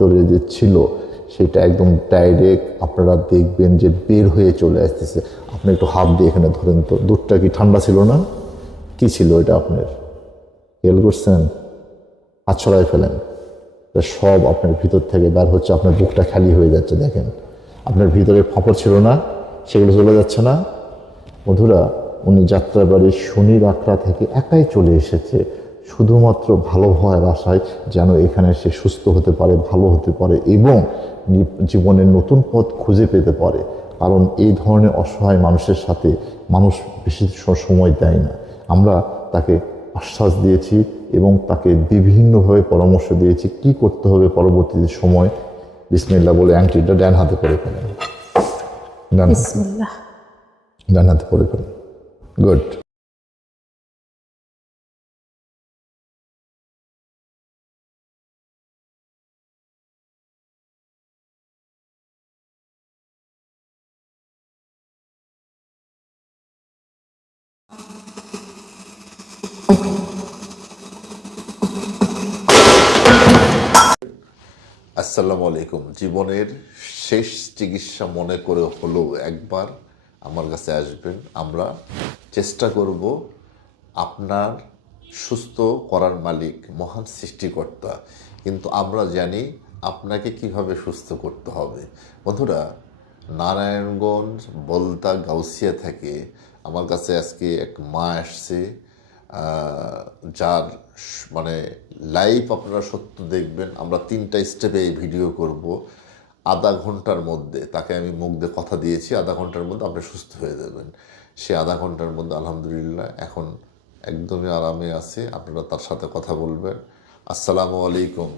ভিতরে যে ছিল সেটা একদম ডাইরেক্ট আপনারা দেখবেন যে বের হয়ে চলে আসতেছে। আপনি একটু হাত দিয়ে এখানে ধরেন তো, দুধটা কি ঠান্ডা ছিল না? কি ছিল এটা আপনার? খেয়াল করছেন? হাত ছড়াই ফেলেন, সব আপনার ভিতর থেকে বের হচ্ছে, আপনার বুকটা খালি হয়ে যাচ্ছে। দেখেন আপনার ভিতরে ফাঁপড় ছিল না, সেগুলো চলে যাচ্ছে না। বন্ধুরা, উনি যাত্রাবাড়ির শনির আখড়া থেকে একাই চলে এসেছে শুধুমাত্র ভালো হওয়ার আশায়, যেন এখানে সে সুস্থ হতে পারে, ভালো হতে পারে এবং জীবনের নতুন পথ খুঁজে পেতে পারে। কারণ এই ধরনের অসহায় মানুষের সাথে মানুষ বেশি সময় দেয় না। আমরা তাকে আশ্বাস দিয়েছি এবং তাকে বিভিন্নভাবে পরামর্শ দিয়েছি কি করতে হবে পরবর্তী সময়। বিসমিল্লাহ বলে আংটিটা ডান হাতে করে ফেলেন, ডান হাতে করে ফেলেন। গুড। আসসালামু আলাইকুম। জীবনের শেষ চিকিৎসা মনে করে হলেও একবার আমার কাছে আসবেন। আমরা চেষ্টা করব আপনার সুস্থ করার মালিক মহান সৃষ্টিকর্তা, কিন্তু আমরা জানি আপনাকে কিভাবে সুস্থ করতে হবে। বন্ধুরা, নারায়ণগঞ্জ বলতা গাউসিয়া থেকে আমার কাছে আজকে এক মা আসছে, যার মানে লাইভ আপনারা সত্য দেখবেন। আমরা 3টা স্টেপে এই ভিডিও করব। আধা ঘন্টার মধ্যে তাকে আমি মুখ দিয়ে কথা দিয়েছি, আধা ঘন্টার মধ্যে আপনি সুস্থ হয়ে যাবেন। সে আধা ঘন্টার মধ্যে আলহামদুলিল্লাহ এখন একদমই আরামে আছে। আপনারা তার সাথে কথা বলবেন। আসসালামু আলাইকুম।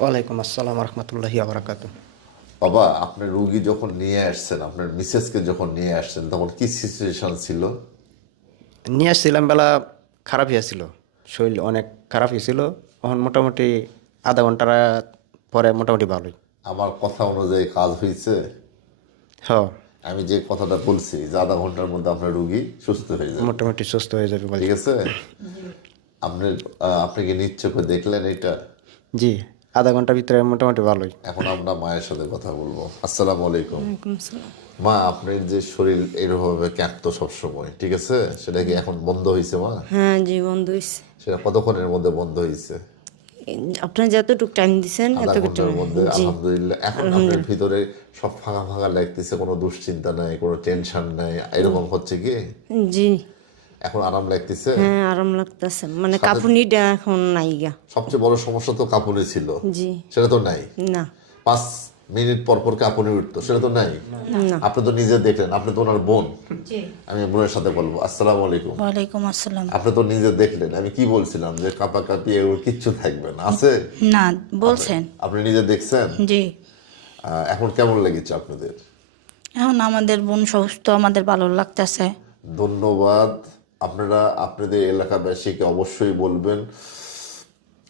ওয়ালাইকুম আসসালাম রহমতুল্লাহি বারাকাতু। বাবা, আপনি রুগী যখন নিয়ে আসছেন, আপনার মিসেসকে যখন নিয়ে আসছেন, তখন কি সিচুয়েশন ছিল? নিয়ে আসছিলাম বেলা খারাপ হয়েছিল, শরীর অনেক খারাপ হয়েছিল। এখন মোটামুটি আধা ঘন্টার পরে মোটামুটি ভালোই। আমার কথা অনুযায়ী কাজ হয়েছে। হ, আমি যে কথাটা বলছি যে আধা ঘন্টার মধ্যে আপনার রুগী সুস্থ হয়ে যাবে, মোটামুটি সুস্থ হয়ে যাবে বলে। ঠিক আছে? আপনি কি নিশ্চয় করে দেখলেন এটা? জি, আধা ঘন্টার ভিতরে মোটামুটি ভালোই। এখন আমরা মায়ের সাথে কথা বলবো। আসসালামু আলাইকুম। মা, আপনার যে শরীর এরকমভাবে কাঁপতো সবসময়, ঠিক আছে, সেটা কি এখন বন্ধ হয়েছে মা? হ্যাঁ জি, বন্ধ হয়েছে। সেটা কতক্ষণের মধ্যে বন্ধ হয়েছে? আপনার যতটুকু টাইম দিচ্ছেন আধা এতটুকু ঘন্টার মধ্যে জি। আলহামদুলিল্লাহ। এখন আপনার ভিতরে সব ফাঁকা ফাঁকা লাগতেছে, কোনো দুশ্চিন্তা নাই, কোনো টেনশন নাই, এরকম হচ্ছে কি? জি, এখন আরাম লাগতেছে? হ্যাঁ আরাম লাগতেছে, মানে সাথে- কাঁপুনিটা এখন নাই গা। সবচেয়ে বড় সমস্যা তো কাঁপুনি ছিল, জি, সেটা তো নাই। না 5 মিনিট পর পর কাঁপুনি উঠতো, সেটা তো নাই। না। আপনি তো নিজে দেখলেন, আপনি তো ওনার বোন। আমি বোনের সাথে বলবো। আসসালামু আলাইকুম। ওয়ালাইকুম আসসালাম। আপনি তো নিজে দেখলেন আমি কি বলছিলাম, যে কাঁপা কাঁপি এগুলো কিচ্ছু থাকবে না, আছে? না বলছেন। আপনি নিজে দেখছেন। জি, এখন কেমন লেগেছে আপনাদের? এখন আমাদের বোন সুস্থ, আমাদের ভালো লাগতেছে। ধন্যবাদ। আপনারা আপনাদের এলাকাবাসীকে অবশ্যই বলবেন,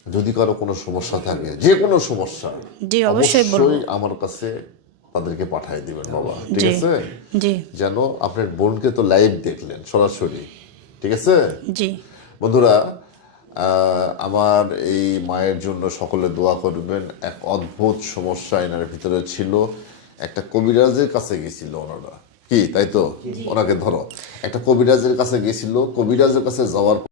যদি কারো কোনো সমস্যা থাকে, যে কোনো সমস্যা, জি, অবশ্যই বলবো। অবশ্যই আমার কাছে তাদেরকে পাঠিয়ে দিবেন বাবা, ঠিক জি আছে? জি যেন আপনার বোনকে তো লাইভ দেখলেন সরাসরি, ঠিক আছে? জি বন্ধুরা, আমার এই মায়ের জন্য সকলে দোয়া করবেন। এক অদ্ভুত সমস্যা এনার ভিতরে ছিল। একটা কবিরাজের কাছে গেছিল ওনারা, কি তাই তো? ওনাকে ধরো, একটা কবিরাজের কাছে গেছিল। কবিরাজের কাছে যাওয়ার